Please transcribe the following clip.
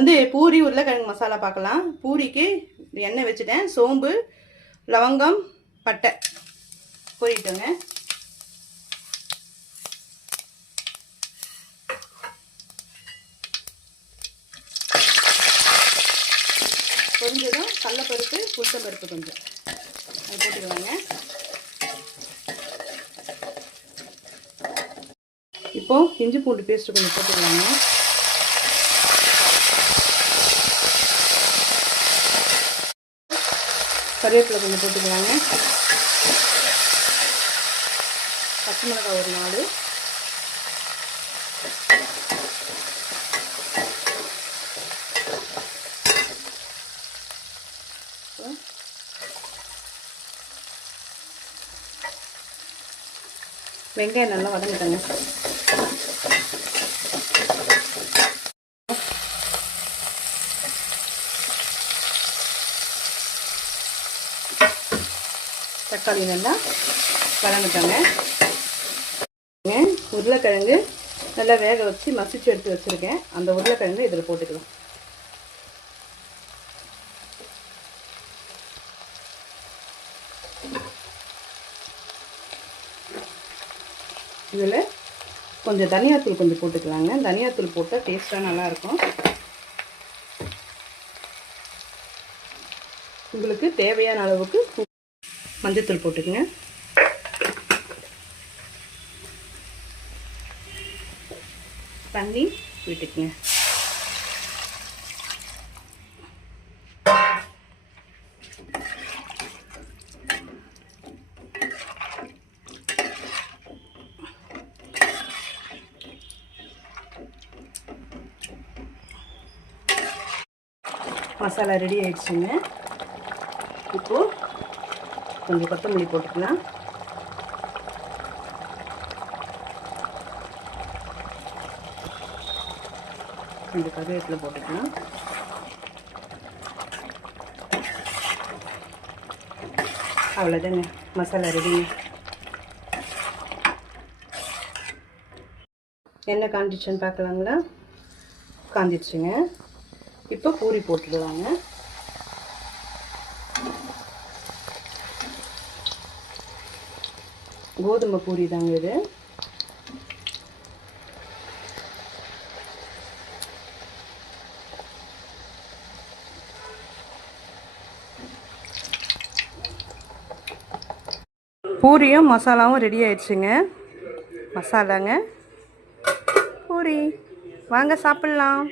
வந்து பூரி உருளைக்கிழங்கு மசாலா பார்க்கலாம். பூரிக்கு எண்ணெய் வச்சுட்டேன். சோம்பு லவங்கம் பட்டை. பொரிட்டோங்க. பொரிஞ்சதும் கடலப்பருப்பு உளுத்தம்பருப்பு கொஞ்சம். அது போட்டுக்கலாங்க. இப்போ இஞ்சி பூண்டு பேஸ்ட் கொஞ்சம் போட்டுக்கலாங்க. கருவேப்பிலை கொஞ்சம் போட்டுக்கலாங்க. பச்சை மிளகாய் ஒரு நாலு. வெங்காயம் நல்லா வதங்கிட்டேங்க. தக்காளி நல்லா வதங்கிட்டாங்க உருளைக்கிழங்கு நல்லா வேக வச்சு மசிச்சு எடுத்து வச்சுருக்கேன். அந்த உருளைக்கிழங்கு இதில் போட்டுக்கலாம். இதில் கொஞ்சம் தனியாத்தூள் கொஞ்சம் போட்டுக்கலாங்க. தனியாத்தூள் போட்டால் டேஸ்ட்டாக நல்லாயிருக்கும். உங்களுக்கு தேவையான அளவுக்கு மஞ்சத்தூள் போட்டுக்கங்க. தண்ணி விட்டுக்குங்க. மசாலா ரெடி ஆயிடுச்சுங்க. இப்போது கொஞ்சம் கொத்தமல்லி போட்டுக்கலாம். கொஞ்சம் கருவேப்பிலை போட்டுக்கலாம். அவ்வளோதாங்க மசாலா ரெடிங்க என்ன காஞ்சிச்சுன்னு பார்க்கலாங்களா? காஞ்சிச்சுங்க. இப்போ பூரி போட்டுடுவாங்க கோதுமை பூரி தாங்க இது. பூரியும் மசாலாவும் ரெடி ஆயிடுச்சுங்க. மசாலாங்க. பூரி. வாங்க சாப்பிட்லாம்.